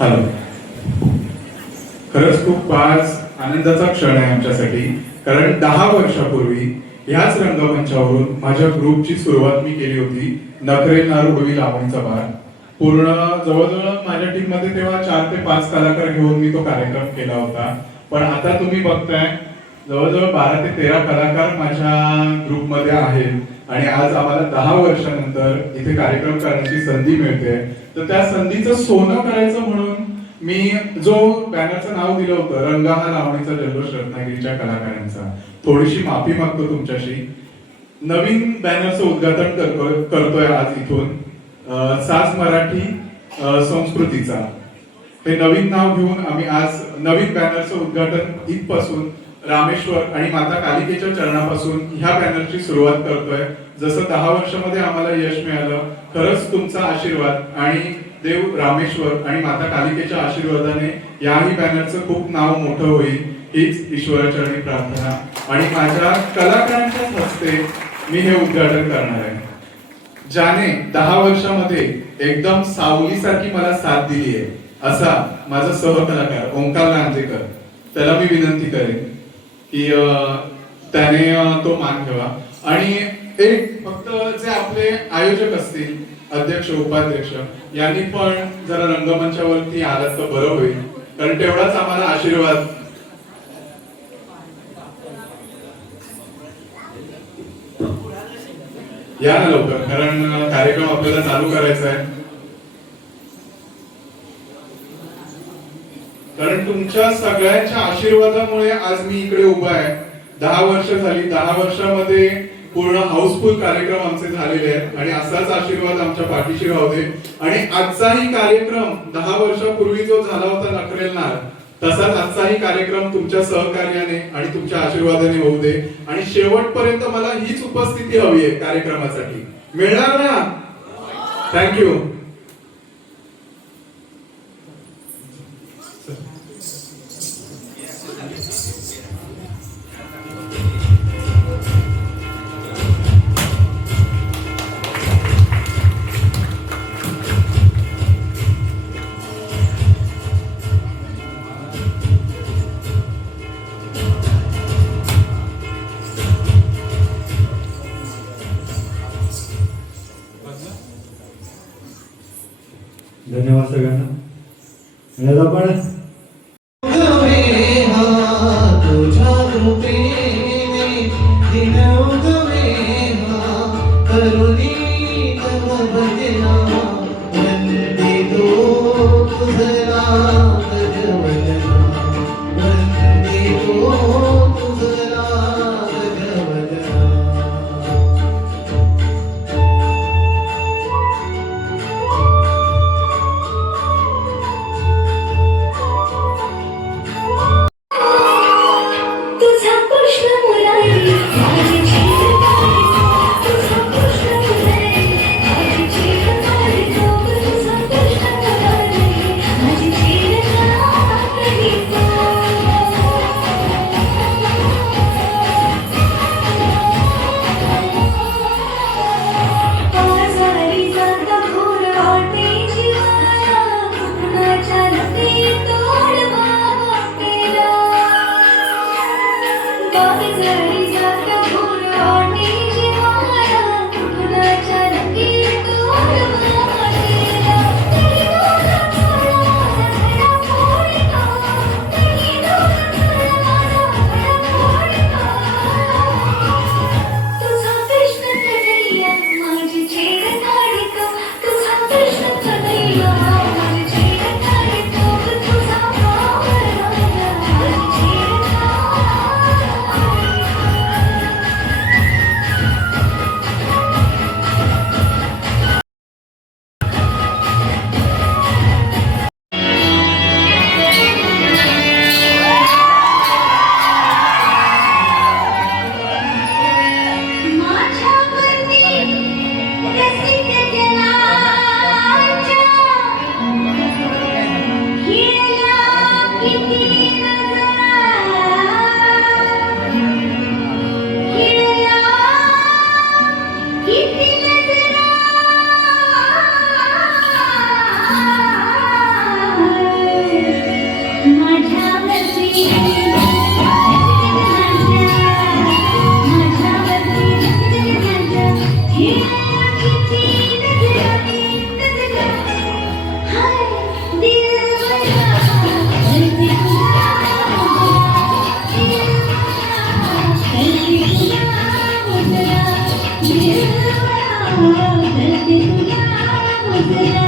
Hello. खरंच खूप आज आनंदाचा क्षण आहे आमच्यासाठी, कारण 10 वर्षापूर्वी ह्याच रंगमंचावरून माझ्या ग्रुपची सुरुवात मी केली होती. नखरे नारू होई लावणीचा बार. पूर्ण जवळजवळ माझ्या टीम मध्ये तेव्हा 4 ते 5 कलाकार घेऊन मी तो कार्यक्रम केला होता. पण आता तुम्ही बघताय जवळजवळ 12 ते 13 कलाकार माझ्या ग्रुपमध्ये आहेत आणि आज आम्हाला 10 वर्षानंतर इथे कार्यक्रम करण्याची संधी मिळते. तर त्या संधीचं सोनं करायचं म्हणून मी जो बॅनरचं नाव दिलं होतं, रंग हा लावणीचा जल्लोष रत्नागिरीच्या कलाकारांचा, थोडीशी माफी मागतो तुमच्याशी. नवीन बॅनरचं उद्घाटन करतोय आज इथून. साज मराठी संस्कृतीचा हे नवीन नाव घेऊन आम्ही आज नवीन बॅनरचं उद्घाटन इथपासून रामेश्वर आणि माता कालिकेच्या चरणापासून ह्या बॅनरची सुरुवात करतोय. जसं 10 वर्षामध्ये आम्हाला यश मिळालं, खरंच तुमचा आशीर्वाद आणि देव रामेश्वर आणि माता कालिकेच्या आशीर्वादाने याही बॅनरचं खूप नाव मोठं होईल हीच ईश्वराचरणी प्रार्थना. आणि माझ्या कलाकारांच्याच हस्ते मी हे उद्घाटन करणार आहे. ज्याने 10 वर्षामध्ये एकदम सावलीसारखी मला साथ दिली आहे असा माझा सहकलाकार ओंकार लांजेकर, त्याला मी विनंती करेन की त्याने तो मान ठेवा. आणि एक फक्त जे आपले आयोजक असतील, अध्यक्ष उपाध्यक्ष, यांनी पण जरा रंगमंचावरती आलात तर बरं होईल, कारण तेवढाच आम्हाला आशीर्वाद. या ना लवकर, कारण कार्यक्रम आपल्याला चालू करायचा आहे. कारण तुमच्या सगळ्यांच्या आशीर्वादामुळे आज मी इकडे उभा आहे. 10 वर्ष झाली. 10 वर्षामध्ये पूर्ण हाऊसफुल कार्यक्रम आमचे झालेले आहेत आणि असाच आशीर्वाद आमच्या पाठीशी राहू दे. आणि आजचाही कार्यक्रम 10 वर्षापूर्वी जो झाला होता नखरेल नार, तसाच आजचाही कार्यक्रम तुमच्या सहकार्याने आणि तुमच्या आशीर्वादाने होऊ दे. आणि शेवटपर्यंत मला हीच उपस्थिती हवी आहे कार्यक्रमासाठी. मिळणार ना? थँक्यू. धन्यवाद सगळ्यांना. आपण करते तुला मुजरा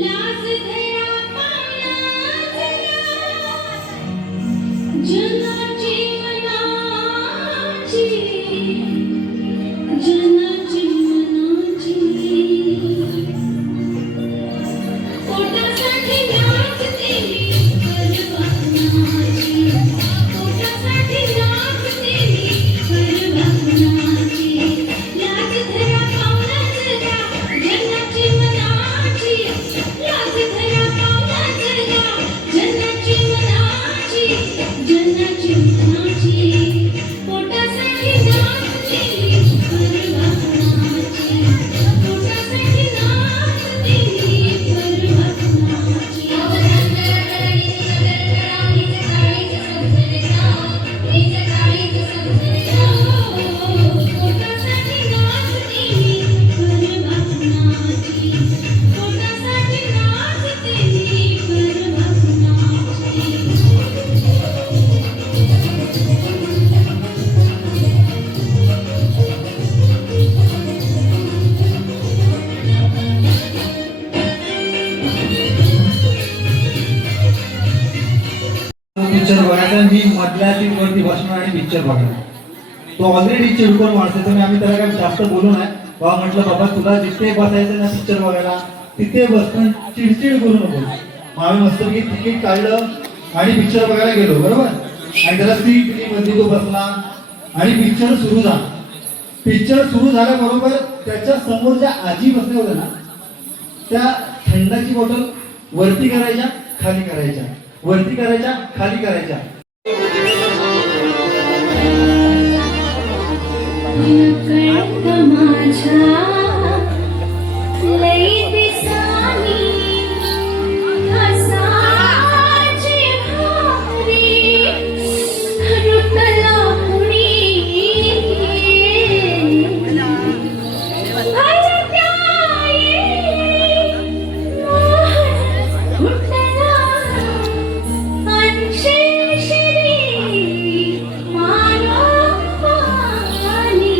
लाज पिक्चर बघायचा, मी मधल्या सीटवरती बसणार आणि पिक्चर बघणार. तो ऑलरेडी चिडकोर माणूस आहे, त्यामुळे आम्ही त्याला काही जास्त बोलू नाही. बाबा म्हटलं, बाबा तुला जिथे बसायचं ना पिक्चर बघायला तिथे बस, पण चिडचिड करू नको. मग आम्ही मस्तपैकी तिकीट काढलं आणि पिक्चर बघायला गेलो, बरोबर. आणि त्याला सीट दिली, मध्ये तो बसला आणि पिक्चर सुरू झाला. पिक्चर सुरू झाल्याबरोबर त्याच्या समोर ज्या आजी बसल्या होत्या ना, त्या थंडाची बॉटल वरती करायच्या, खाली करायच्या, वरती करायच्या, खाली करायच्या. कळत माझ्या लई दिसानी हसाची भारी रुतला कुणी उठला अंशे श्री मानो पाणी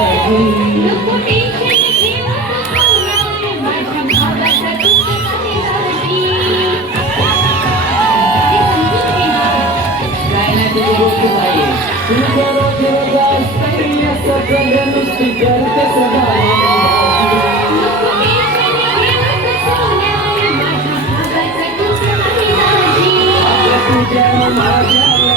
नको टेन्शन घेऊ सोन्या माझ्या भावाचा दुःख आहे राजी नको टेन्शन घेऊ सोन्या माझ्या भावाचा दुःख आहे राजी माझी आई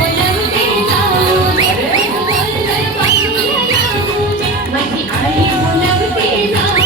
बोलवते जाऊ माझी आई बोलवते जाऊ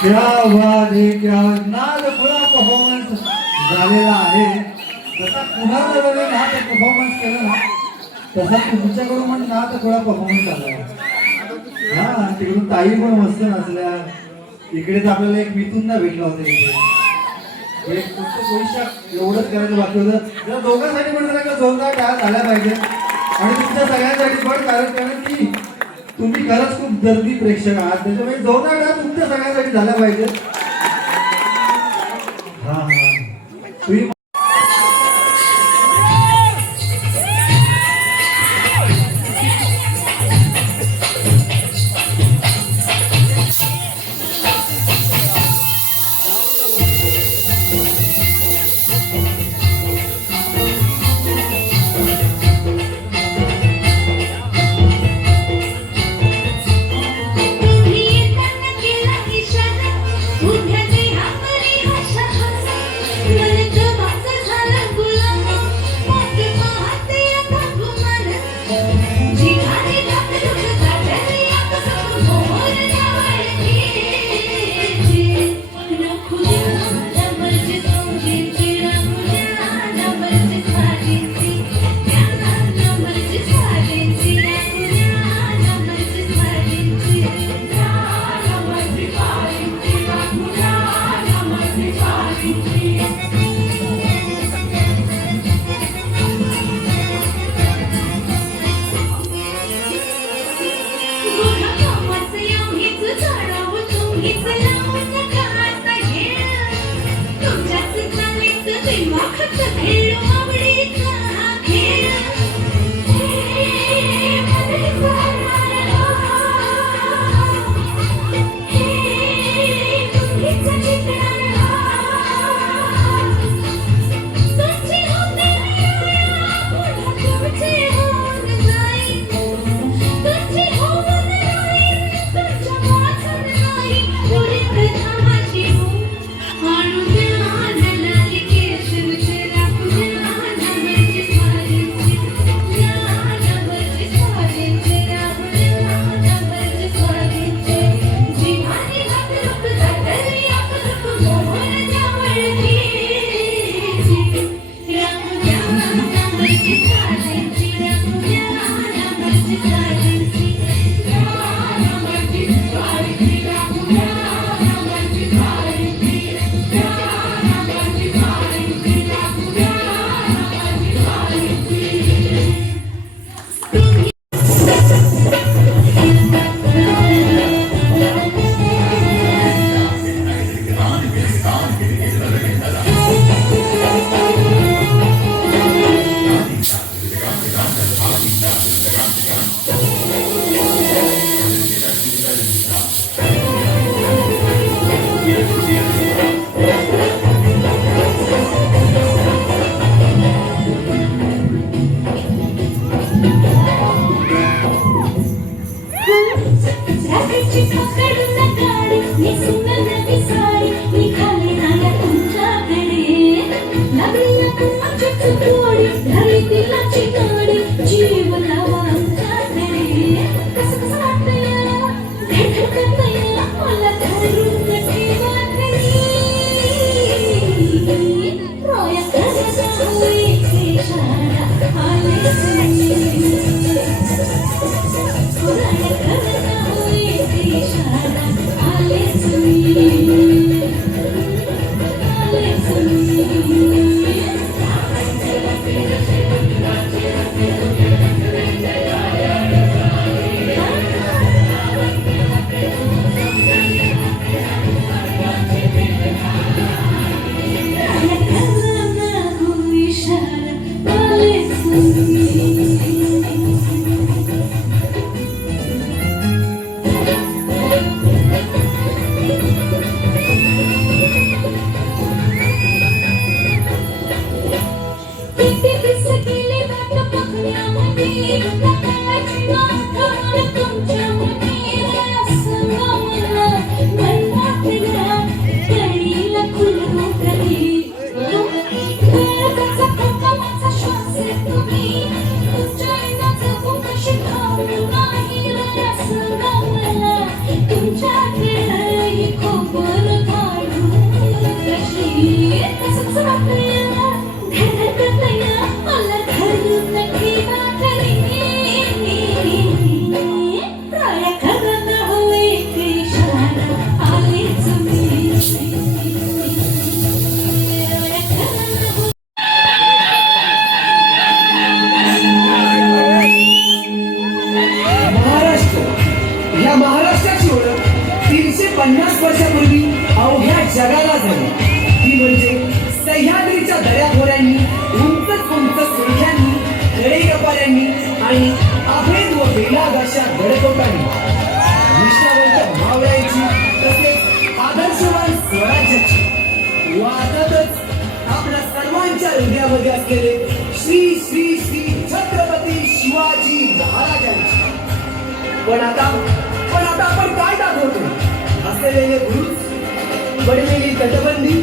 क्या बात आहे, क्या नाद पुरा परफॉर्मन्स झालेला आहे. जसा पुन्हा जर नाद परफॉर्मन्स केला ना तसा तुमच्याकडून पण नाद पुरा परफॉर्मन्स झाला. हा तिकडून ताई पण मस्त नाचल्या. इकडे तर आपल्याला एक मिथून भेटला होता इथे. एक फक्त पोलिसात एवढंच करायचं बाकी होतं. या दोघांसाठी पण जरा जोरदार टाळ्या झाल्या पाहिजे आणि तुमच्या सगळ्यांसाठी पण कारण की तुम्ही खरंच खूप दर्दी प्रेक्षक आहात. त्याच्यामुळे जोरदार टाळ्या तुमच्या सगळ्यांसाठी झाल्या पाहिजे. हा तुम्ही जगाला झाली ती म्हणजे सह्याद्रीच्या दऱ्याखोऱ्यांनी उंच सुरख्यांनी कडेकपाऱ्यांनी आणि अभेद व बेलाग अशा गडकोटांनी निष्ठावंत मावळ्यांची तसेच आदर्शवान स्वराज्याची वाटतच आपल्या सर्वांच्या हृदयामध्ये असलेले श्री श्री श्री छत्रपती शिवाजी महाराजांची पण आता आपण काय दाखवतो हसलेले गुरुज पडलेली तटबंदी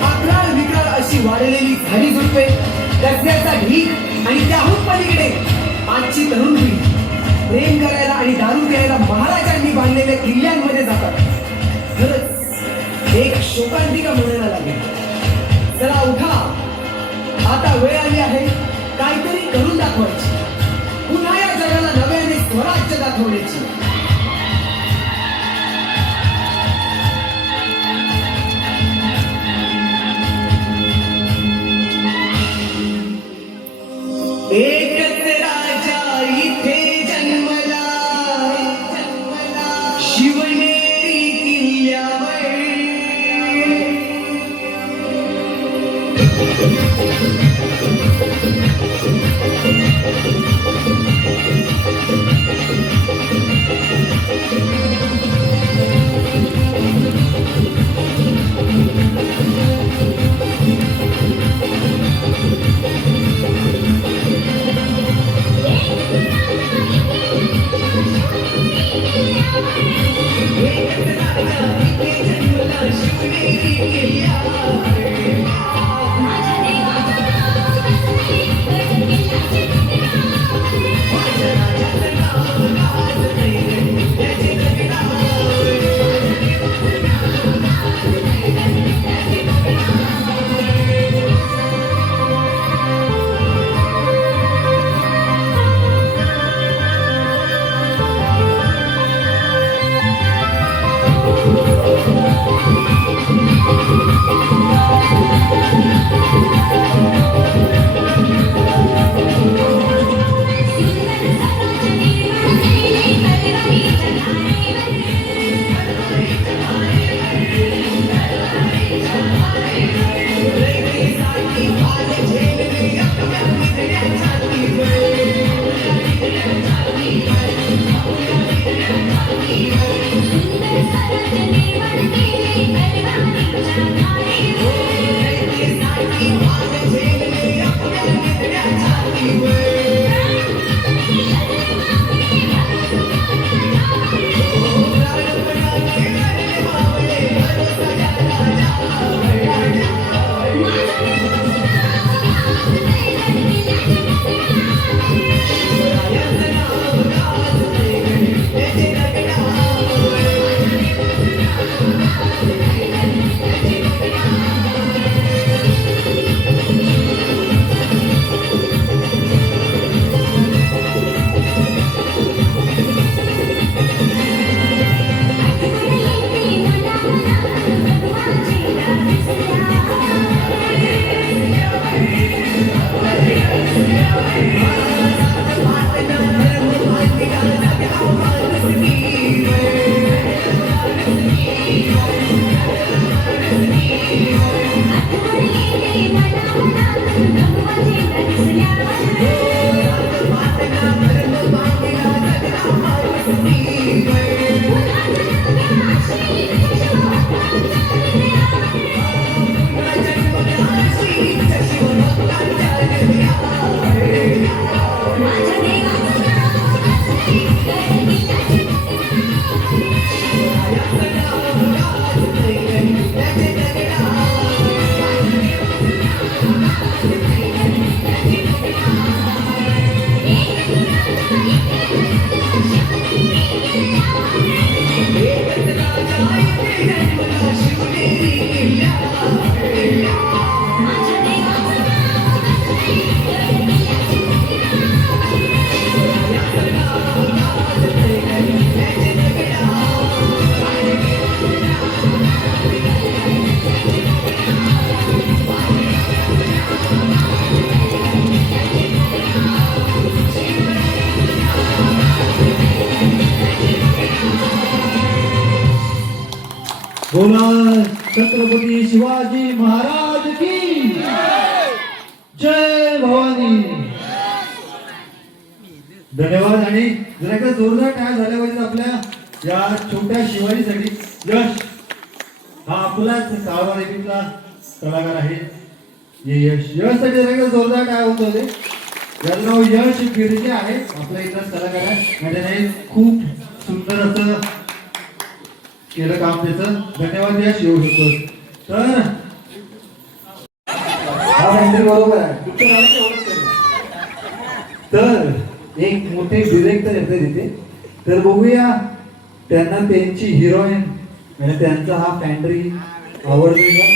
अकराळ विकराळ अशी वाढलेली झाडी झुडपे रस्त्याचा ढीक आणि त्याहून पलीकडे आजची तरुण पिढी प्रेम करायला आणि दारू प्यायला महाराजांनी बांधलेल्या किल्ल्यांमध्ये जातात खरंच एक शोकांतिका म्हणायला लागेल चला उठा आता वेळ आली आहे काहीतरी करून दाखवायची पुन्हा या जगाला नव्याने स्वराज्य दाखवण्याची एकच राजा इथे जन्मला शिवनेरी किल्ल्यावर बोला छत्रपती शिवाजी महाराज की जय भवानी. धन्यवाद. आणि जर एकदा जोरदार टाळ्या झाल्या पाहिजेत आपल्या या छोट्या शिवाजीसाठी. यश हा आपलाच कारवारीतला कलाकार आहे. हे यशसाठी जर एकदा जोरदार टाळ्या होत होते. याचं नाव यश गिरजे आहे. आपल्या इथलाच कलाकार आहे आणि त्याने खूप सुंदर असं केलं काम त्याचं. धन्यवाद यश. येऊ शकतो तर हा फॅमिली बरोबर आहे. पिक्चर आला की एवढंच करेल. तर एक मोठे डिरेक्टर येते तिथे. तर बघूया त्यांना त्यांची हिरोईन आणि त्यांचा हा फॅन्ड्री आवडतो का.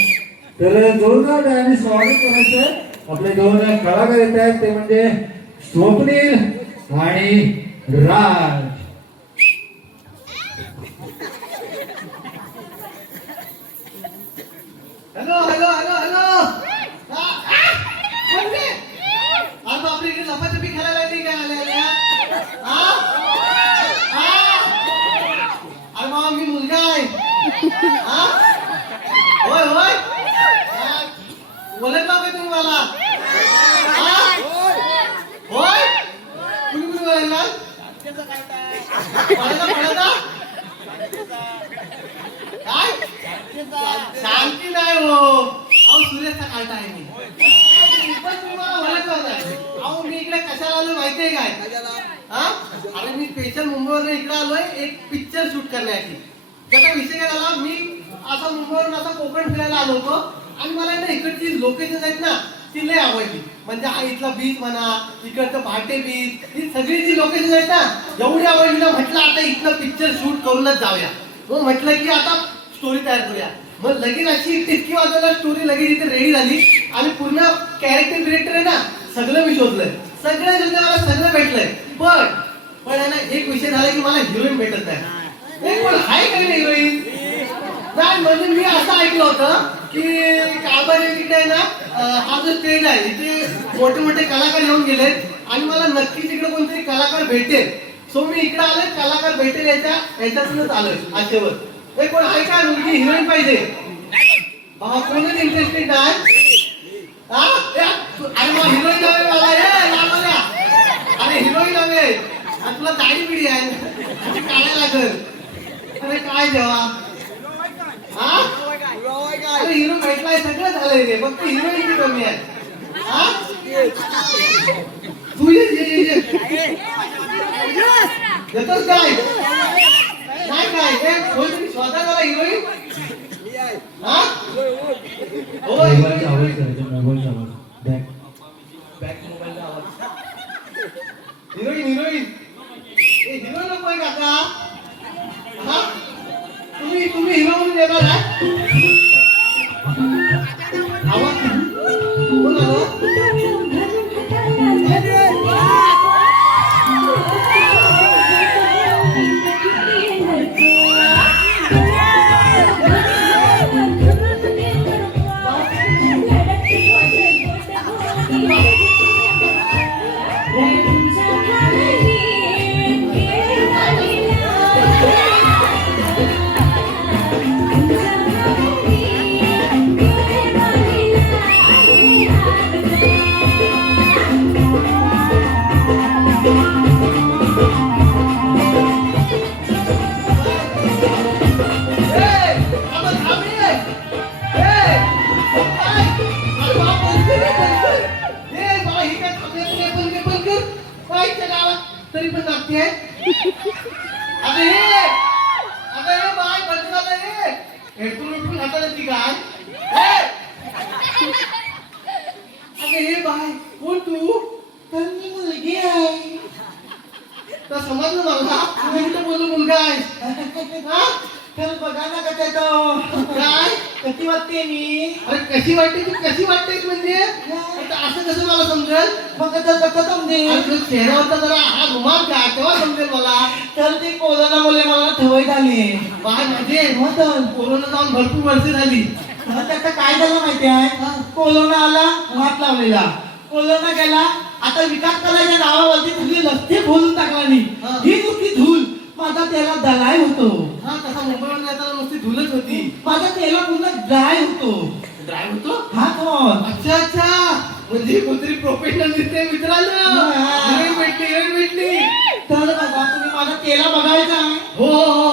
तर जोरदार टाळ्यांनी स्वागत करायचं आहे. आपले दोन कलाकार येत आहेत ते म्हणजे स्वप्नील आणि राज. हॅलो हॅलो हॅलो हॅलो अरे बापरे इकडे लपाछपी खेळायला नाही काय आल्या अरे बाबा मी मुलगा आहे होय होय ओळखला का तुम्ही मला होय कुणी कुणी ओळखला पडता काय शांती नाही हो. अहो सुरेशचा काढता आहे मी पण तुम्हाला ओळखलं होतं. अहो मी इकडे कशाला आलो माहितीये काय हा अरे मी स्पेशल मुंबईवरून इकडे आलोय एक पिक्चर शूट करण्यासाठी. त्याचा विषय काय झाला मी असा मुंबईवरून असा कोकण फिरायला आलो होतो आणि मला ना इकडची लोकेशन आहेत ना ती लय आवडली. म्हणजे हा इथला बीच म्हणा इकडचं भाटे बीच ही सगळी जी लोकेशन आहेत ना एवढी आवडली ना म्हटलं आता इथलं पिक्चर शूट करूनच जाऊया. मग म्हटलं की आता स्टोरी तयार करूया. मग लगेच अशी टिचकी वाजवला स्टोरी लगेच इथे रेडी झाली आणि पूर्ण कॅरेक्टर डिरेक्टर आहे ना सगळं मी शोधलंय. सगळं शोधलं मला सगळं भेटलंय. पण आहे ना एक विषय झाला की मला हिरोईन भेटत नाही. पण आहे काय नाही हिरोईन नाही. म्हणजे मी असं ऐकलं होतं की काळबारी तिकडे ना हा जो स्टेज आहे इथे मोठे मोठे कलाकार येऊन गेलेत आणि मला नक्कीच इकडे कोणतरी कलाकार भेटेल. सो मी इकडे आलोय कलाकार भेटेल याच्यातूनच आलोय आशेवर. कोण आहे का मुलगी हिरोईन पाहिजे कोणच इंटरेस्टेड नाही. अरे मग हिरोईन हवे मला अरे हिरोईन हवे तुला दाढी पिढी आहे काढायला लागल. अरे काय जेव्हा अरे हिरो भेटलाय सगळं झालंय रे फक्त हिरोईन कमी आहे. तू येतोच काय नाही काय स्वतः झाला हिरोईन मोबाईलचा आवाज करायचा. मोबाईलचा आवाज बॅक मोबाईलचा आवाज हिरोईन हिरोईन हिरोईन नको आहे काका तुम्ही हिरो म्हणून येणार आहे आवाज कोण आलं तरी पण लागते आता हे बाय बंद झालं हे हेडफोन उठून हाताला ती काय अगं हे बाय कोण तू तर मी मुलगी आहे तर समजलं मला मी तर बोलू मुलगा आहे तर बघा ना का तो काय कशी वाटते मी अरे कशी वाटते तू कशी वाटतेस म्हणजे असं कसं मला समजेल मग कसं समजेल चेहऱ्यावरचा जरा हा रुमाल का तेव्हा समजेल मला तर ती कोरोनामुळे मला ठवय झाली बाहेर म्हणजे कोरोना जाऊन भरपूर वर्ष झाली त्याचं काय झालं माहिती आहे कोरोना आला हात लावलेला कोरोना गेला आता विकास करायच्या नावावरती तुझी लस्ती बोलून टाकला नाही ही नुसती धूल माझा त्याला दलाय होतो. हा तसा मुंबईवर येताना नुसती धुलच होती. माझा त्याला पूर्ण ड्राय होतो. ड्राय होतो हा कोण. अच्छा अच्छा म्हणजे कुत्री प्रोफेशनल दिसते मित्रांनो. भेटली तर बघा तुम्ही माझा तेला बघायचा. हो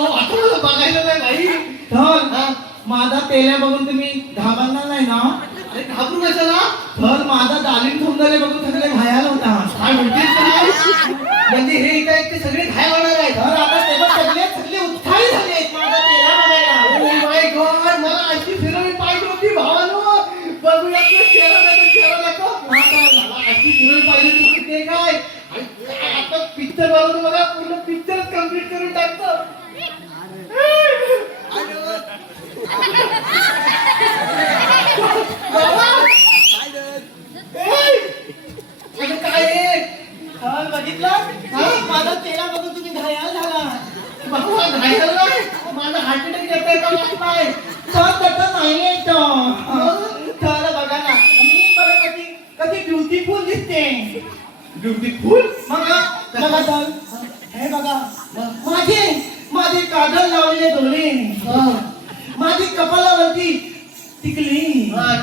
आता मला बघायला नाही भाई. तर माझा तेल्या बघून तुम्ही घाबरणार नाही ना. अरे घाबरू कशाला. तर माझा दालिम थोंडले बघून सगळे घायाल होता. काय म्हणतेस काय. म्हणजे हे काय ते सगळे घायल होणार आहेत. तर आता तेव्हा सगळे उत्साही झाले माझा तेला बघायला. ओ माय गॉड मला अशी फिरवून पाहिजे होती भावानो. बघूया आपला चेहरा दाखव. मला अशी फिरवून पाहिजे होती ते काय. आता पिक्चर बनवतो बघा पूर्ण पिक्चरच कम्प्लीट करून टाकतो. काय बघितलं माझा चेहरा बघून तुम्ही घायल झाला. घायल माझा हार्ट अटॅक येतोय का नाही. तर नाही येतो. तर बघा ना मी बघा कधी ब्युटिफुल दिसते. ब्युटिफुल मग बघा तर हे बघा माझे काजल लावलेले डोळे. माझी कपालावरती टिकली.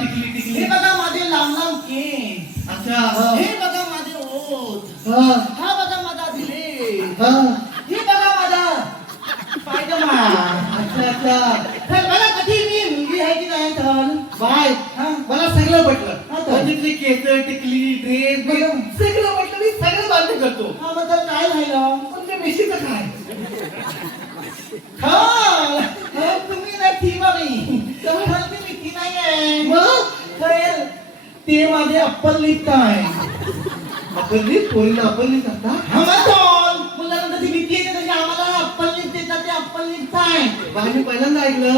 टिकली हे बघा माझे लांब लांब केस. अच्छा हे बघा माझे ओठ. हा बघा माझा दिले. हे बघा माझा पायजमा. अच्छा तर मला कधी मी मुलगी आहे की नाही. तर बाय मला सगळं पटलं. तिथली केस टिकली ड्रेस सगळं पटलं. मी सगळं बांधून करतो. हा मग तर काय राहिलं पण ते मिशीचं काय. तुम्ही ना ठी बाबी मिठी नाही आहे. ते माझे अप्पर लिफ्ट आहे. अप्पर लिफ्ट पोरीला अप्पर लिफ्ट असतात. मुलांना ती भीती येते तशी आम्हाला अप्पर लिफ्ट देतात. ते अप्पर लिफ्ट आहे. मी पहिल्यांदा ऐकलं.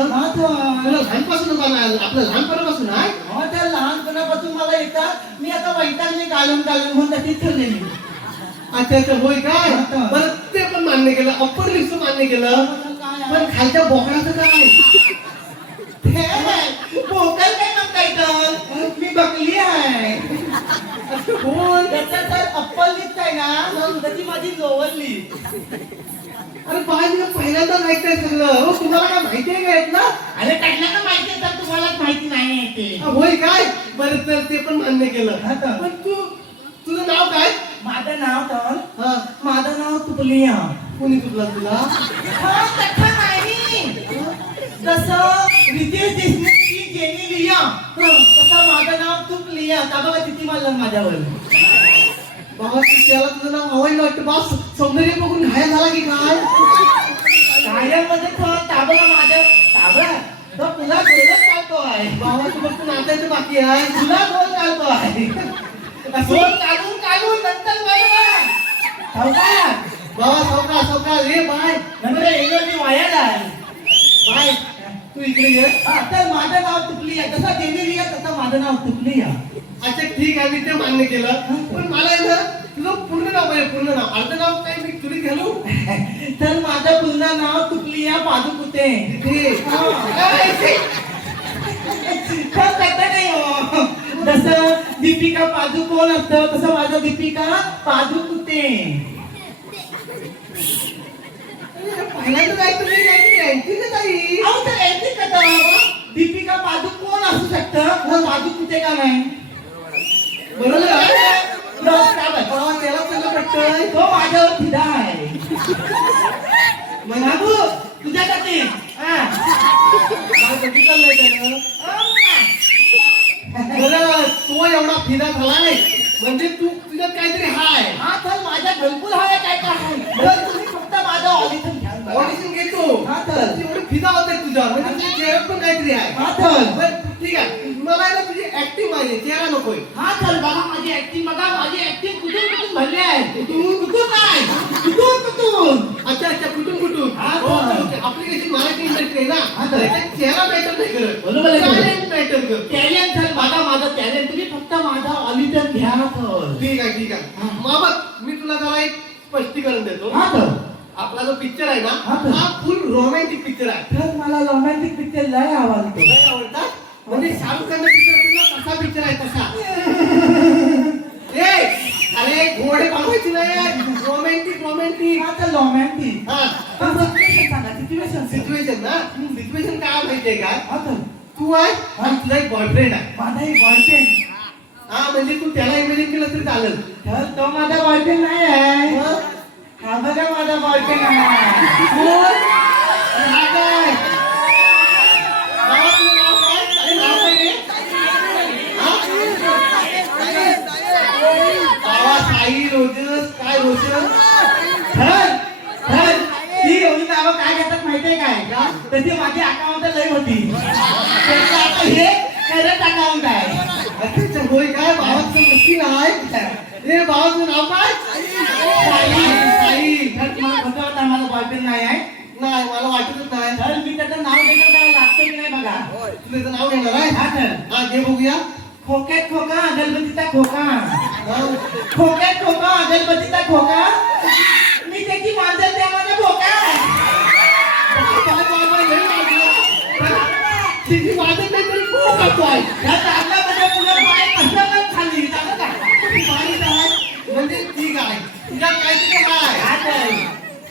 लहानपासून आपलं लहानपणापासून आहे. त्या लहानपणापासून मला येतात. मी आता वैतागले घालून म्हणून त्याची ठरलेली. अच्छा होय काय. बरं ते पण मान्य केलं. अप्पर लिफ्ट मान्य केलं. पण खालच्या बोकडाचं काय. बोकड काय म्हणताय. मी बघली आहे. हो त्याचा तर अप्पर लिफ्ट आहे ना त्याची माझी लोअर लिफ्ट. अरे बाय मी पहिल्यांदा ऐकताय सगळं. हो तुम्हाला काय माहिती आहे का ना. अरे त्यांना माहिती आहे तर तुम्हालाच माहिती नाही ते. होय काय. बरं तर ते पण मान्य केलं. पण तुझं नाव काय. माझं नाव तर माझं नाव तुपलिया. कोणी तुपला तुला. जसं रितेश देशमुखची जेनेलिया तसं माझं नाव तुपलिया. का बघा किती मारलं माझ्यावर. बाबा त्याला तुझं नाव आवडलं वाटतं. बा सौंदर्य बघून घायल झाला की काय. घायमध्ये ताबला माझ्या ताबला तर तुला गोलच चालतो आहे. बाबा तू फक्त नाचायचं बाकी आहे. तुला गोल चालतो आहे. गोल काढून नंतर बाबा सावकाश रे बाय नंतर एनर्जी वाया जाय. बाय तू इकडे ये. तर माझं नाव तुपलिया. जसा जेनेलिया तसं माझं नाव तुपलिया. अच्छा ठीक आहे मी ते मान्य केलं. पण मला आहे ना तुझं पूर्ण नाव आहे. पूर्ण नाव अर्ध नाव काय मी तुला घालू. तर माझं पूर्ण नाव तुपलिया पादुकुते. जसं दीपिका पादुकोण असतं तसं माझं दीपिका पादुकुते. पहिल्यांदा काय तुम्ही दीपिका पादुकोण असू शकतं. पादुकुते का नाही. बरोबर त्याला सगळं पटतंय. तो माझ्यावर फिदा आहे. म्हणाबू तुझ्यासाठी बरं तो एवढा फिदा झालाय म्हणजे तू तुझ्यात काहीतरी हाय. हा तर माझ्या बिलकुल हाय. काय हाय. तुम्ही फक्त माझं ऑडिशन घ्या. ऑडिशन घेतो. हा तर एवढी फिदा होते तुझ्या म्हणजे तुझ्या चेहऱ्यात पण काहीतरी आहे. हा तर बरं ठीक आहे. मला ना तुझी ऍक्टिंग पाहिजे. चेहरा नकोय. हा तर बघा माझी ऍक्टिंग बघा. माझी ऍक्टिंग कुठून भरली आहे. कुठून काय कुठून. अच्छा कुठून आपली कशी मराठी इंडस्ट्री आहे ना. चेहरा मॅटर नाही करत. बरोबर टॅलेंट मॅटर करत. टॅलेंट तर बघा माझं टॅलेंट. तुम्ही फक्त माझा ऑडिशन घ्या. ठीक आहे मामा मी तुला जरा एक स्पष्टीकरण देतो. हा तर आपला जो पिक्चर आहे ना हा फुल रोमॅन्टिक पिक्चर आहे. तर मला रोमॅन्टिक पिक्चर लय आवडतो. लय आवडतात. म्हणजे शाहरुख खानचा पिक्चर असेल ना तसा पिक्चर आहे तसा. अरे घोडे पाळवायची नाही, रोमॅन्टिक रोमॅन्टिक. आता रोमॅन्टिक हा सांगा सिच्युएशन सिच्युएशन ना, सिच्युएशन काय माहितीये का, आता तू आहे आणि तुझा एक बॉयफ्रेंड आहे. माझा एक बॉयफ्रेंड हा म्हणजे तू त्याला इमेजिन केलं तरी चालेल. तर तो माझा बॉयफ्रेंड नाही आहे. मग? हा बघा माझा बॉयफ्रेंड आहे. हा काय? बाबा, तुझं नाव काय? अरे नाव काय रे? हा? बाबा, साई, रोजस, काय रोशन? ती एवढी नावं काय घेतात माहितीये काय तशी माझी अकाउंट लय होती त्याचं आता हे करंट अकाउंट आहे. अच्छा होय काय, बाबाचं मुश्किल आहे. रे बाबाचं नाव काय? साई, साई. तर तुम्हाला कसं वाटतं माझा बॉयफ्रेंड नाही आहे. नाही मला वाटतच नाही. तर मी त्याचं नाव देणार काय लागतं की नाही बघा. तू त्याचं नाव घेणार आहे? हा तर हा घे बघूया. खोक्यात खोका अगरबत्तीचा खोका. हा. खोक्यात खोका अगरबत्तीचा खोका. मी त्याची मांजर त्या माझा खोका. काय बाबा, लय वाजलं. तिची वाजत नाही तरी खूप करतोय. या चांगल्यामध्ये पुढे पाय कसं पण खाली चालत का? ती माणूस आहे. म्हणजे ठीक आहे, तुझ्या काहीतरी आहे. हा तर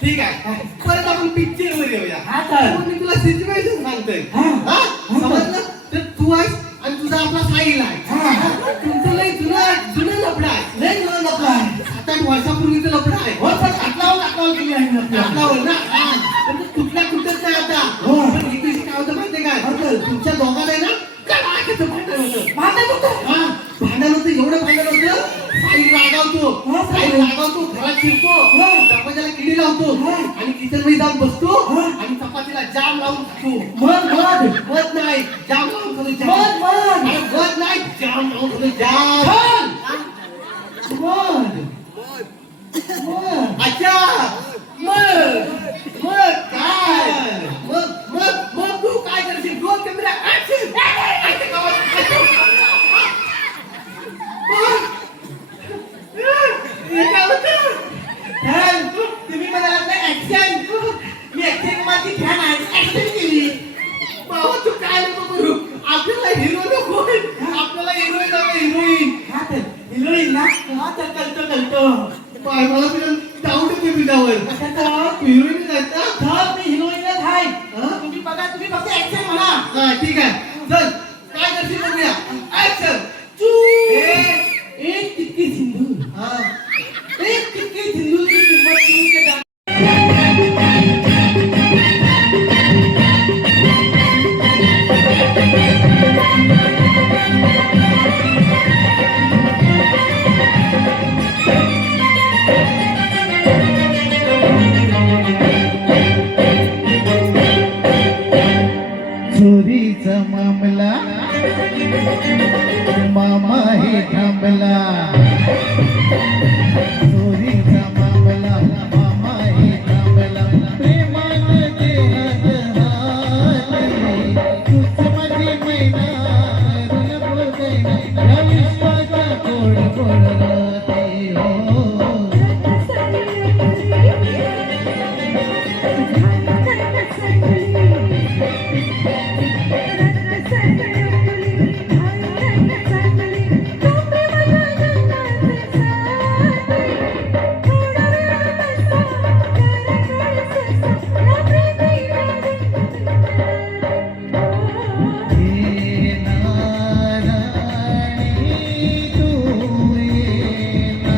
ठीक आहे, परत आपण पिक्चर वर येऊया. हा तर मग मी तुला सिच्युएशन सांगतोय. हा. हा? समजलं? तर तू आहेस आणि तुझा आपला साहिल आहे. हा. तुमचं लय जुनं लफडं आहे. लय जुनं लफडं आहे. 7-8 वर्षापूर्वीचं लफडं आहे. हो सर टाकलावर तुम्ही आहे आपल्या. आपल्यावर ना, हा. पण ते कुठल्या कुठंच नाही आता. हो. पण एक दिवशी काय होतं माहितीये काय, होतं. तुमच्या दोघांना आहे ना कडाक्याचं भांडण होतं. भांडण होतं. हा, भांडण होतं, एवढं भांडण होतं. साहिल रागावतो, हा, साहिल रागावतो, घरात शिरतो, हा. दरवाजाला किडी लावतो हा. आणि किचन मध्ये जाऊन बसतो हा. आणि चपातीला जाम लावून खातो. मध मध नाही, जाम लावून खातो. जाम. मध मध अरे मध नाही, जाम लावून खातो. जाम. मध अच्छा, मग काय, मग तू काय करशील? 2 कॅमेरा ऍक्शन. तुम्ही म्हणालात ना ऍक्शन. मी ऍक्शन माझी फॅन आहे. ऍक्शन केली. बाबा तू काय नको करू, आपल्याला हिरो नको, आपल्याला हिरोईन हवी, हिरोईन. हा तर हिरोईन ना. हा तर कळतो. बाय मला तुला डाऊट येते तुझ्यावर. कशाचं? तू हिरोईन आहेत ना? तर मी हिरोईनच आहे. हा? तुम्ही बघा, तुम्ही फक्त ऍक्शन म्हणा. हा ठीक आहे, चल काय करशील बघूया. ऍक्शन. एक चिक्की सिंधू. हा. एक चिक्की सिंधूची किंमत तुमच्या दाम- चोरीचा मामला मामा हे थांबला. चोरीचा मामला मामा हे थांबला. प्रेमानं देहात हात तूच माझी मैना रुल बोलैना या विश्वाचा गोड गोड राहते हो. हे नारायणी तू ये ना.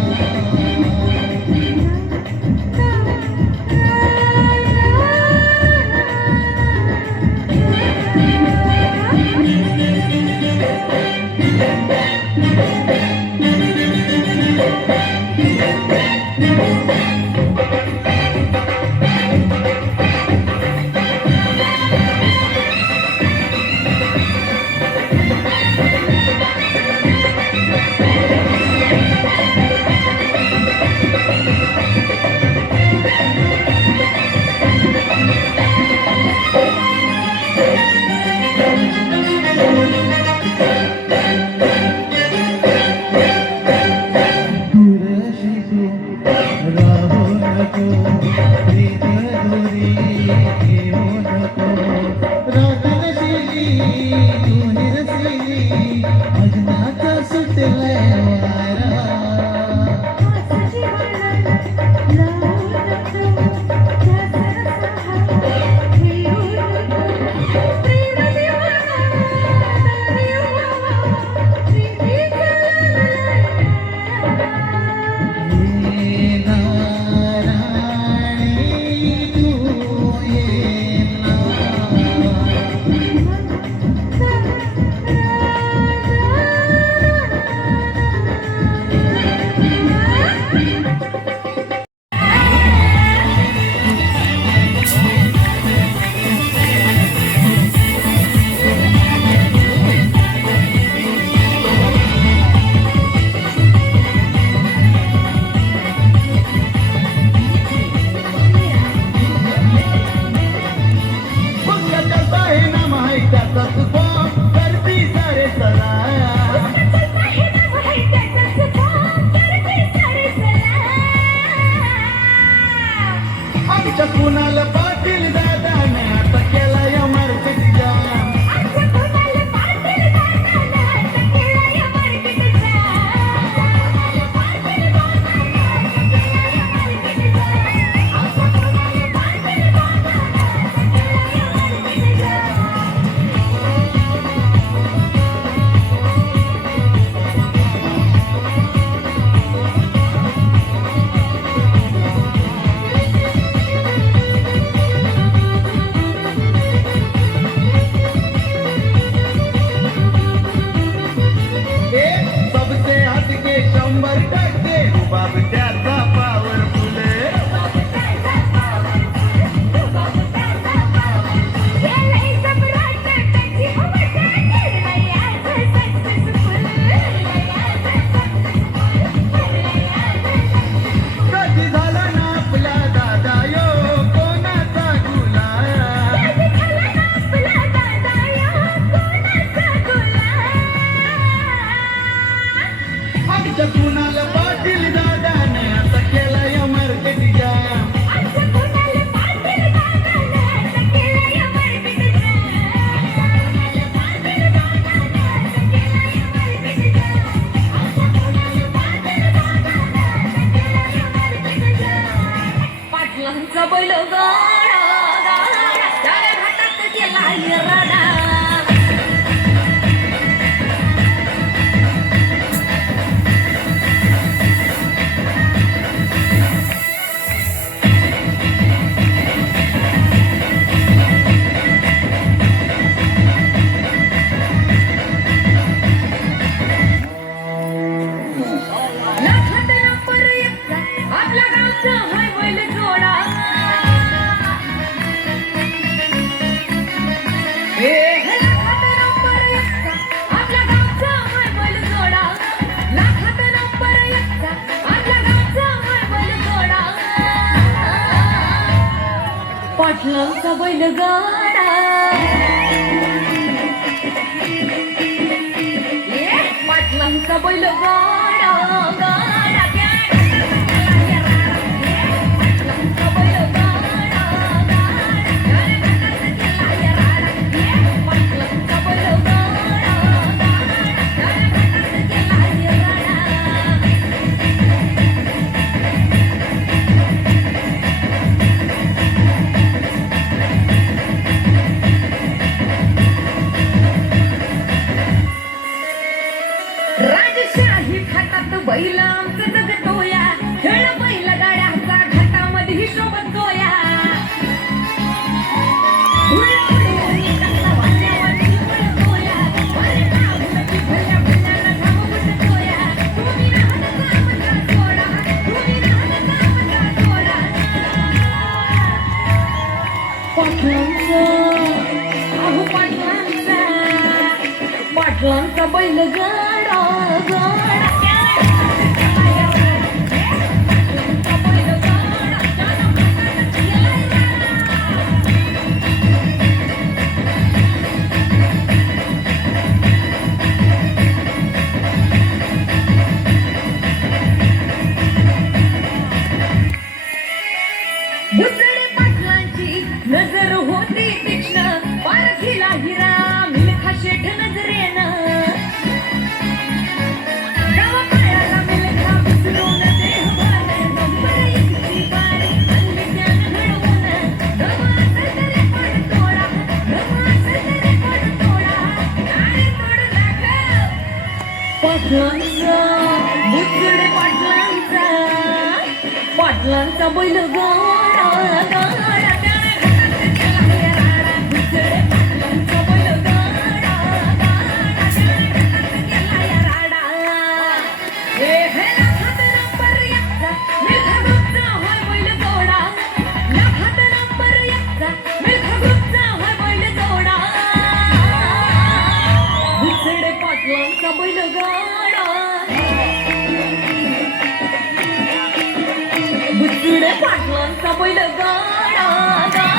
दूरशी तू राहू नको, प्रीत दुरी घेऊ नको. रातनशिली तू निरसिली, अजनाचा सुटलाय वारा. हातातच बॉम्ब करती सारे सलाम आमच्या कुणाला पाटील दादाने आता केला या मार्केट जाम सबसे हटके 100% रुबाब त्याचा पॉवरफुल कधी झाला ना आपला दादा यो कोणाचा गुलाम आमच्या कुणाला पाटील दादाने आता केला या मार्केट जाम पाटलांचा बैल गाडा गाडा त्याला हातात केला राडा लाखात नंबर एकचा आपल्या गावचा हाय बैल जोडा लाखात नंबर एकचा आपल्या गावचा हाय बैल जोडा लाखात नंबर एकचा आपल्या गावचा हाय बैल जोडा पाटलांचा बैल गाडा पाटलांचा बैल गाडा गाडा पाटलांचा बैल गाडा पाटलांचा बैल राजशाही खातात बैलांचं जगतोया खेळ बैला गाड्याचा घाटामध्ये हिशोब तोया पाटलांचा बैल गाडा गाडा भुसडे पाटलांची नजर होती तीक्ष्ण पारखीला हिरा मिल्खा शेठ नजरेनं गावा पायाला मिल्खा विसरून देह बाहेर नंबर एकची बारी हल्ली ज्ञान घडवून गवा असेल तरी पण तोडा गवा असेल तरी पण तोडा आणि तोड दाखव पाटलांचा भुसडे पाटलांचा पाटलांचा बैल गाडा गाडा त्याने घाटात केला राडा भुसडे पाटलांचा बैल गाडा गाडा त्याने घाटात केला राडा हे लाखात नंबर एकचा मिल्खा ग्रुपचा होय बैल जोडा लाखात नंबर एकचा मिल्खा ग्रुपचा होय बैल जोडा भुसडे पाटलांचा बैल गाडा बुचुडे पाटलांचा बैल गाडा गाडा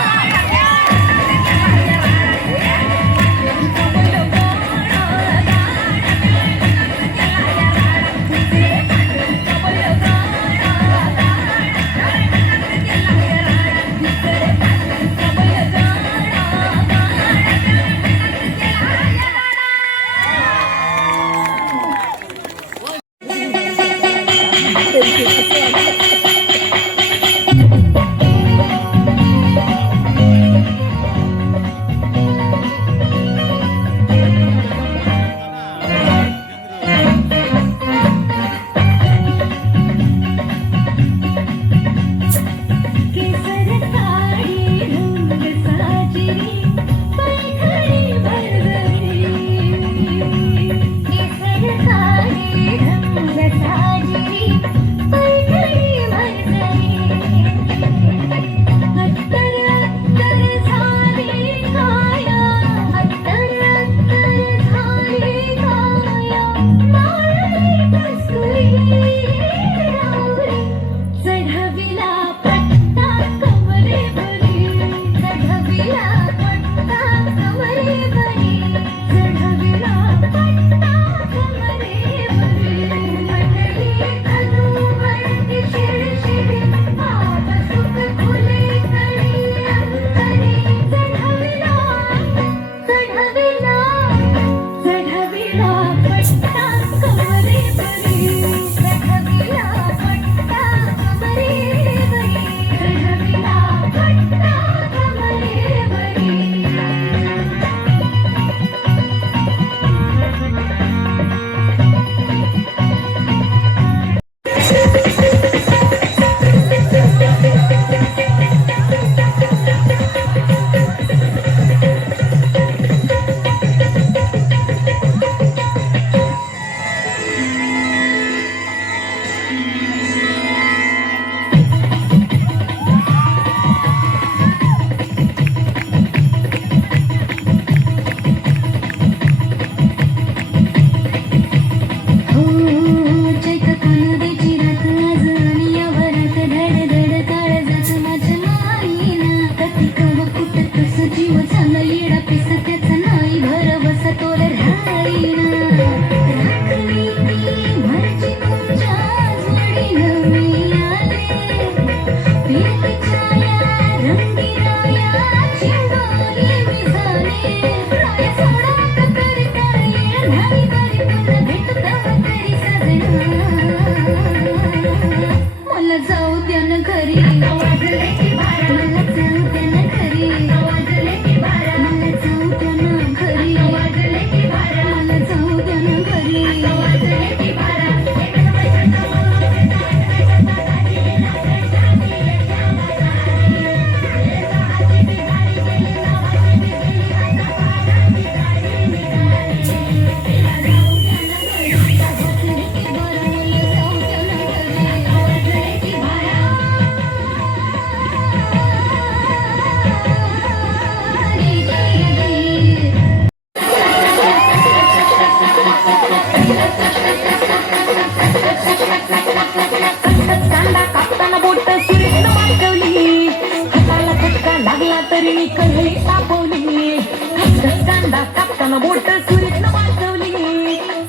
मला कापताना बोट सुरीतनं वाजवली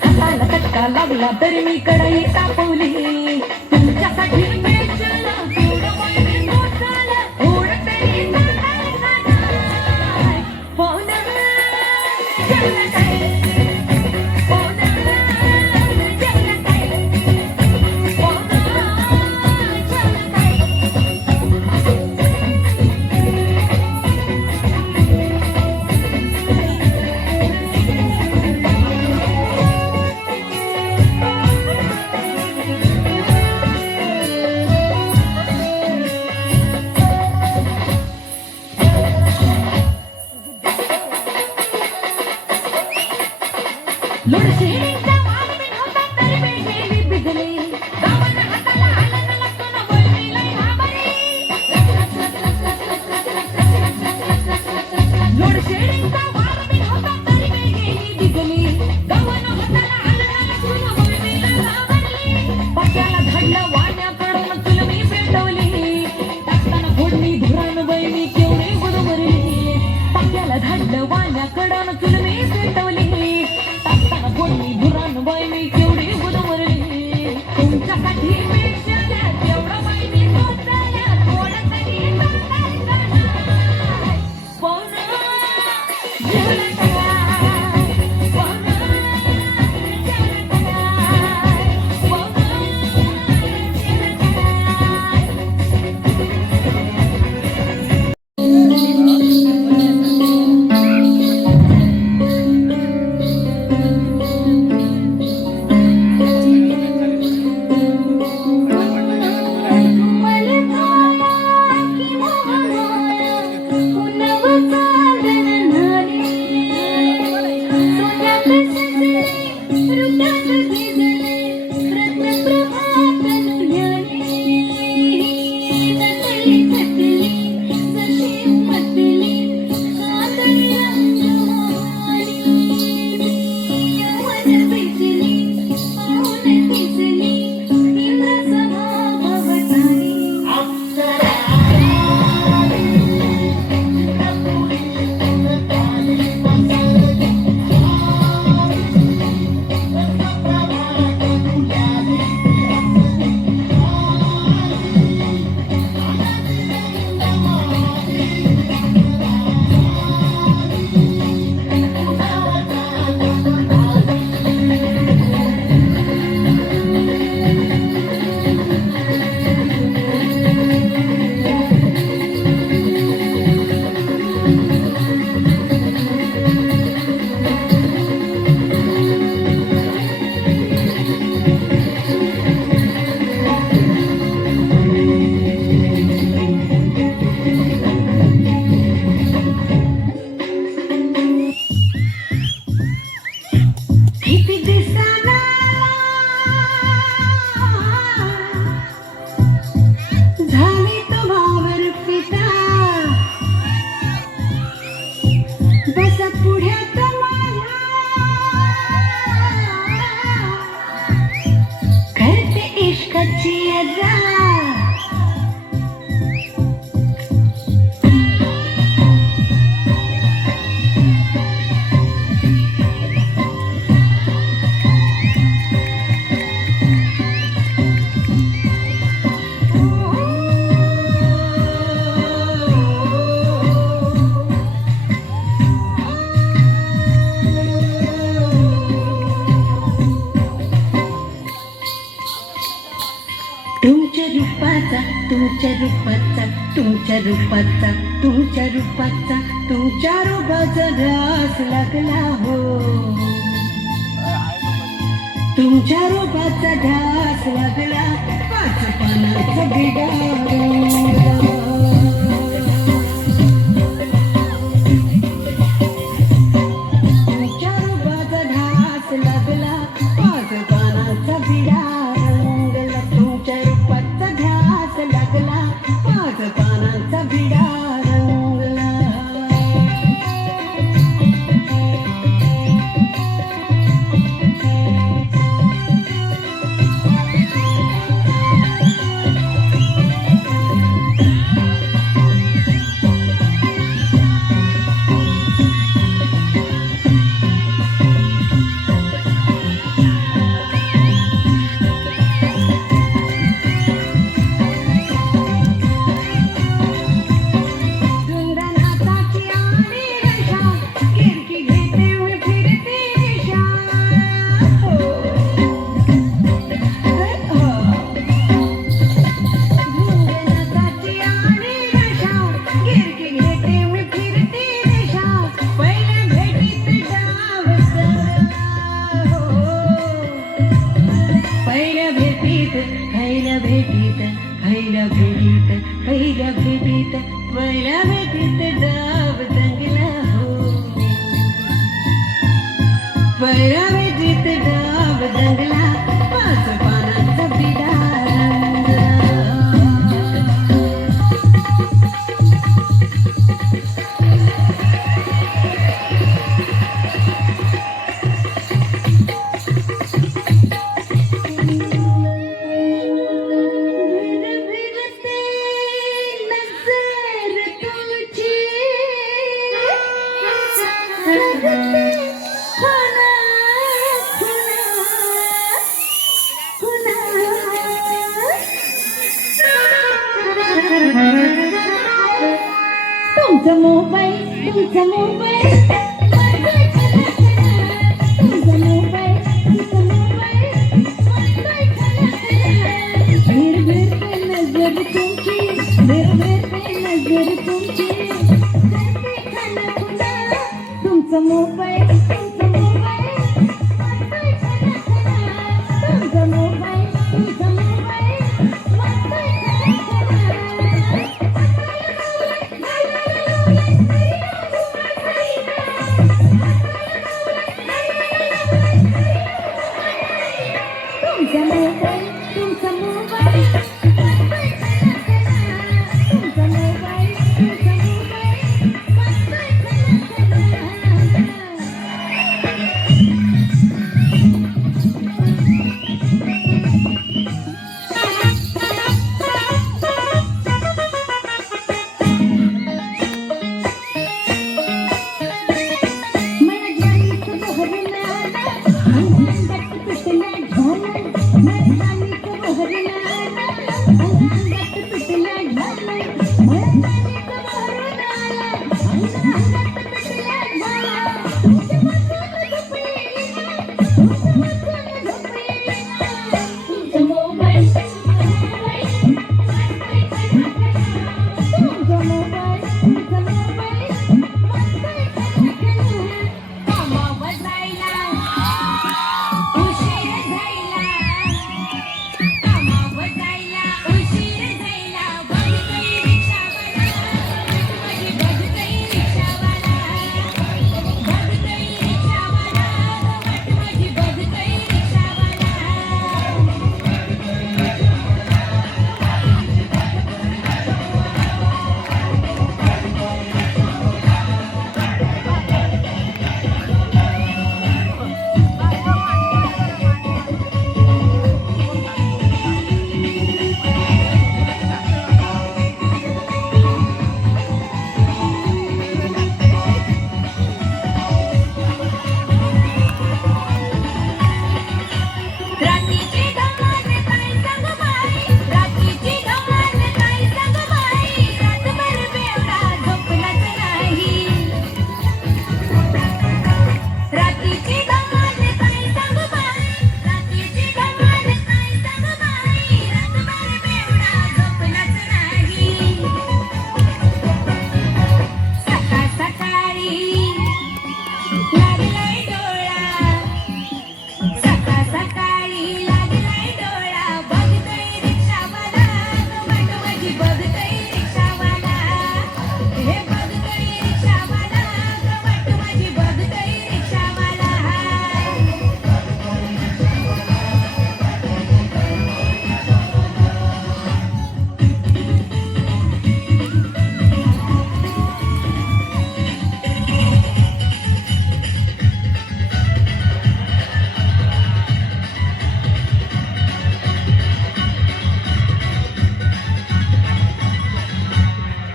हाताला चटका लागला तरी मी कढई तापवली तुमच्यासाठी special थोडं वैरी मोठं, थोडं तरी सांगायचं. फोन जेवलं काय? फोन जेवलं काय? फोन जेवलं काय? लोडशेडिंगचा वाद बिन होता तरी मी गेली बिजली गावानं हाताला आलं न लागतो न वळली लई घाबरली लोडशेडिंगचा वाद बिन होता तरी मी गेली बिजली गावानं हाताला आलं न लागतो न वळली लई घाबरली पक्याला धडलं वाण्याकडून चुल मी पेटवली टाकताना फोडणी धुरान बाई मी केवढी गुदमरली पक्याला धडलं वाण्याकडून चुल मी पेटवली टाकताना फोडणी धुरान बाई मी केवढी गुदमरली तुमच्यासाठी special तेवढं बाई मी सोचलं थोडं तरी सांगायचं नाही. फोन जेवलं काय? फोन जेवलं काय? फोन किती दिसाना झाली तुम्हावर पिता बस पुढ्यात माझ्या करते इश्काची अदा तुमच्या रूपाचा तुमच्या रूपाचा तुमच्या रूपाचा तुमच्या रूपाचा तुमच्या रूपाचा ध्यास लागला हो तुमच्या रूपाचा ध्यास लागला पाच पानाचा बिगाड तुमच्या रूपाचा ध्यास लागला पाच पानाचा बिगाड तुमच्या रूपाचा ध्यास लागला पाच पानाचा बिडा रंगला पहिल्या भेटीत डाव दंगला हो पहिल्या भेटीत डाव दंगला पाच पानांचा बिडा रंगला तुमचा मोबाईल तुमचा मोबाईल नजर तुमची नजर तुमची तुमचा मोबाईल तुमचा मोबाईल तुमचा मोबाईल तुमचा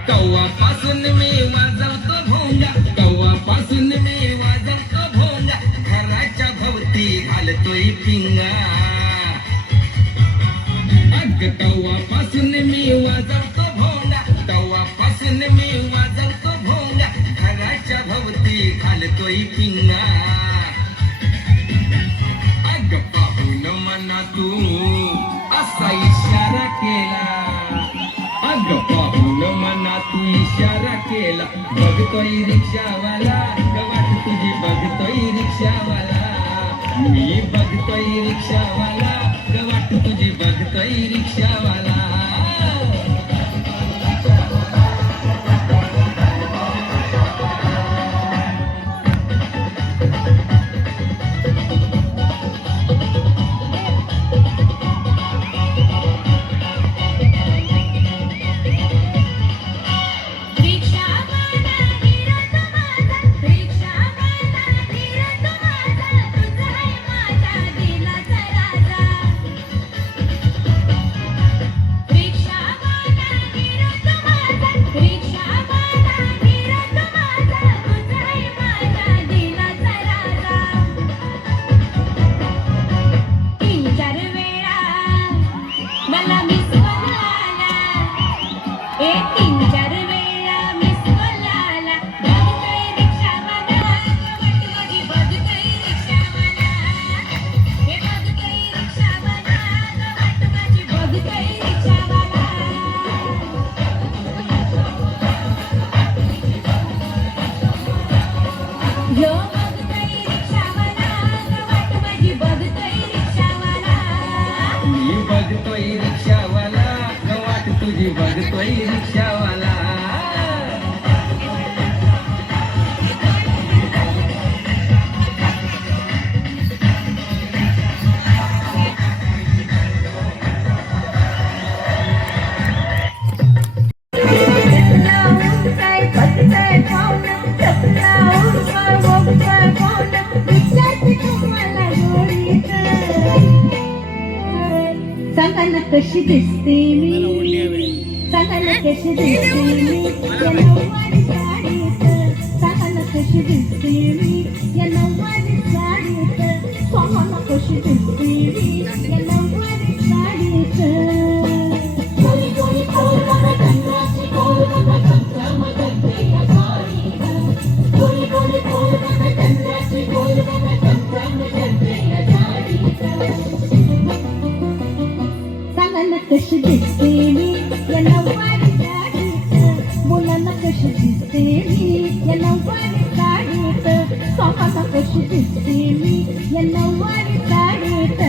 कव्वापासून मी वाजवतो भोंगा कव्वापासून मी वाजवतो भोंगा घराच्या भोवती घालतोय पिंगा अग कव्वापासून मी वाजवतो भोंगा कव्वापासून मी वाजवतो भोंगा घराच्या भोवती घालतोय पिंगा अग पाहून मना तू असा इशारा केला अग पाहून मना तू इशारा केला बघतोय रिक्षावाला गवाट तुझी बघतोय रिक्षावाला मी बघतोय रिक्षावाला गवाट तुझी बघतोय रिक्षावाला बघतोय रिक्षावाला काय पत्ताय पाहुणं चपलावून काय बघताय पाहुणं विचारते तुम्हाला जोडीत सांगा ना कशी दिसते मी सांगा ना कशी दिसते मी या नऊवारी साडीत सांगा ना कशी दिसते मी या नऊवारी साडीत सांगा ना कशी दिसते मी या नऊवारी साडीत कोणी कोणी कोण बघा चंद्राची कोण बघा चंद्रम करते या साडीत कोणी कोणी कोण बघा चंद्राची कोण बघा चंद्रम करते या साडीत सांगा ना कशी दिसते मी या नऊवारी साडीत बोला ना कशी दिसते मी या नऊवारी साडीत सांगा ना कशी दिसते मी या नऊवारी साडीत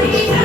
Thank you.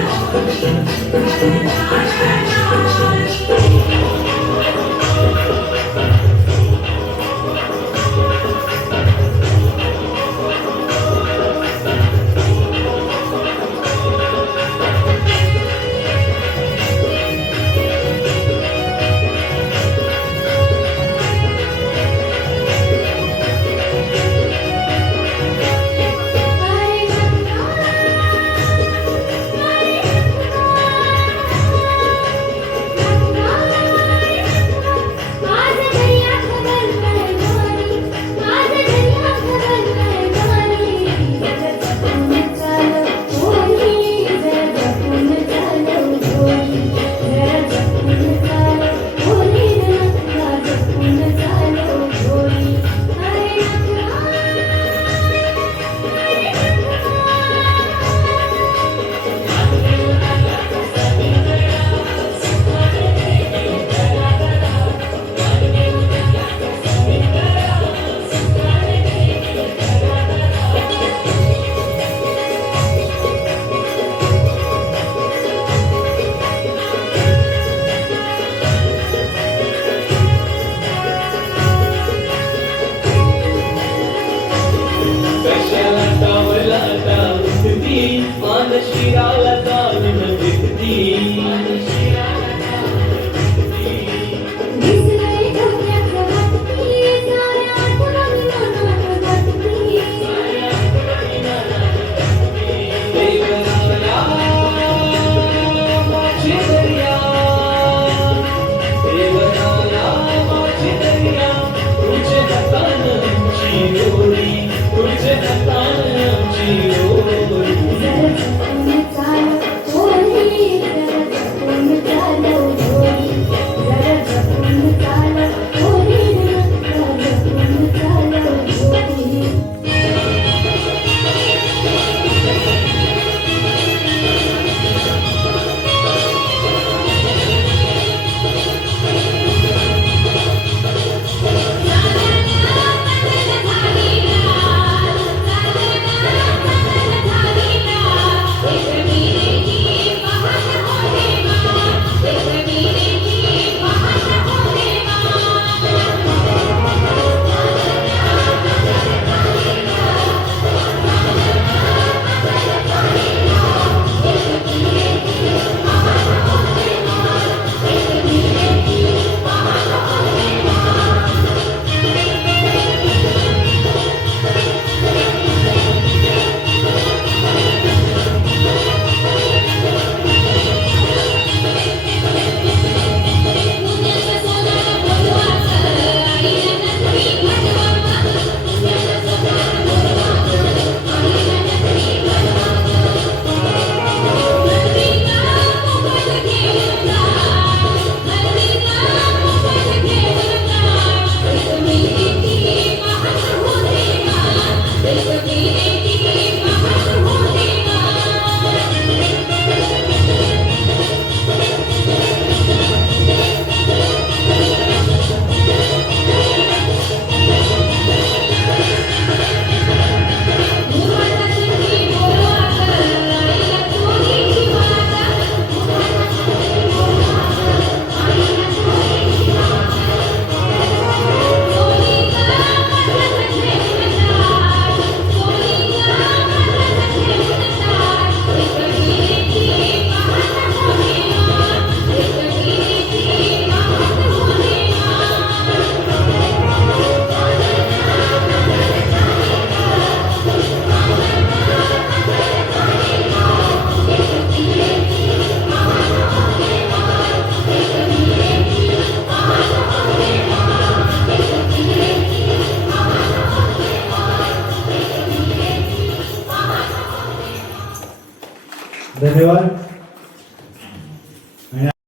धन्यवाद.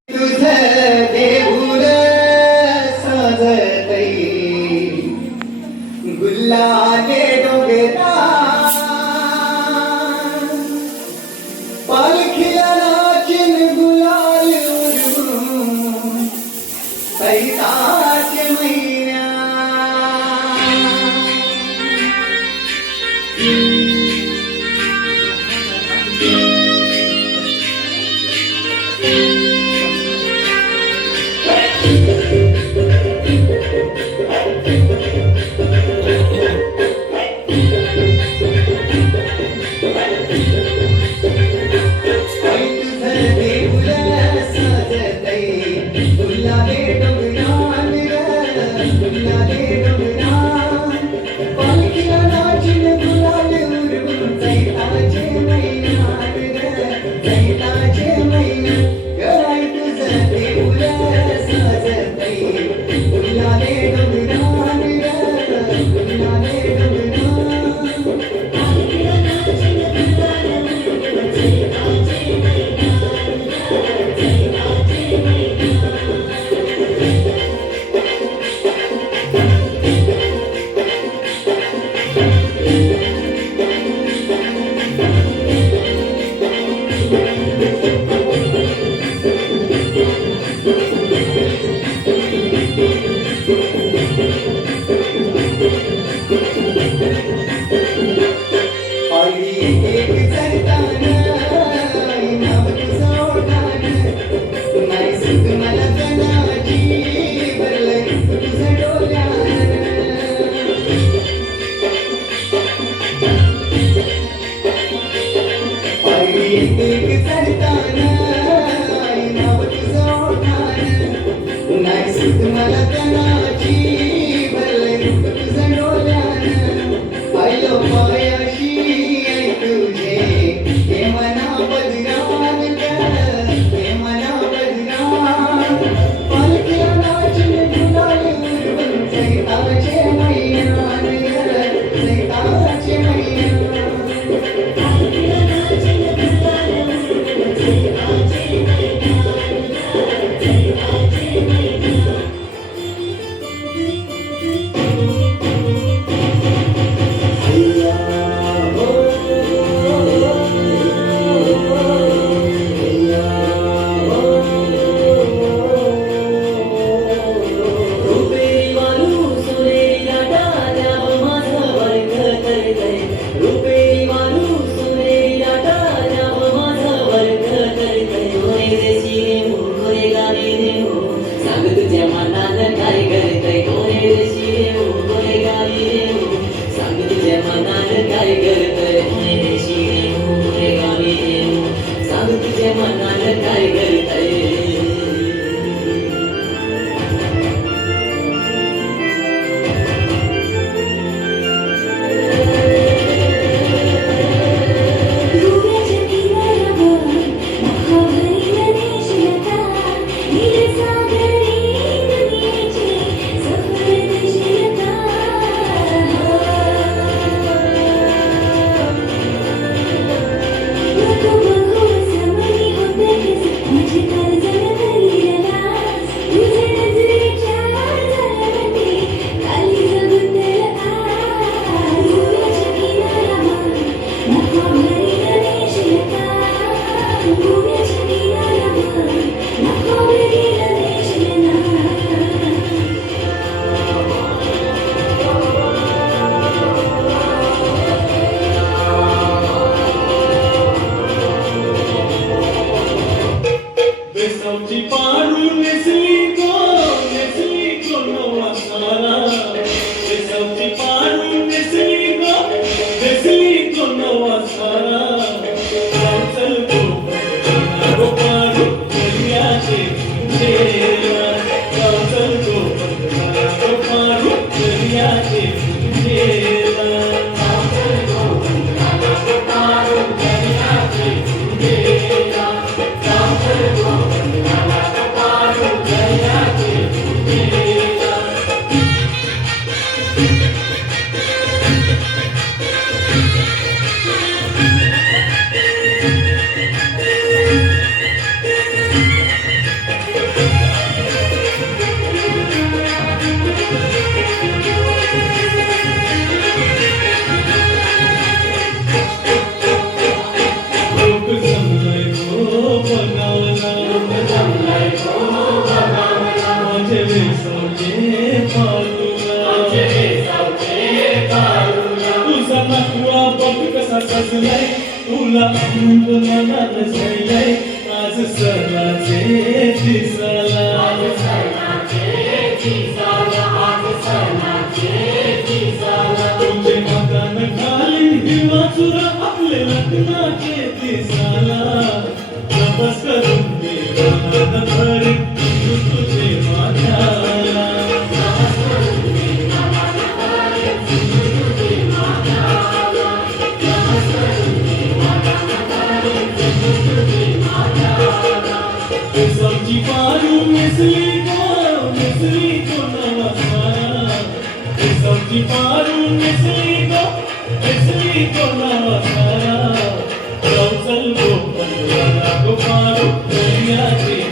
तुझं देऊळ सजतई गुल्लाने डोंगरा पालखीला नाचिन गुलाल उडवून सैताच्या मैया कसा सजलाय तुला मुंड मनात सजलाय आज सणाचे दिसाला तुझे मकान खाली हिरवा चुरा आपले लग्नाचे दिसाला नमस करून मी मनात भरे तुझे माझ्याला सब्जी पारू मिसली को नवासारा सब्जी पारू मिसली को नवासारा रौसल को पंद्रह को पारू दुनिया के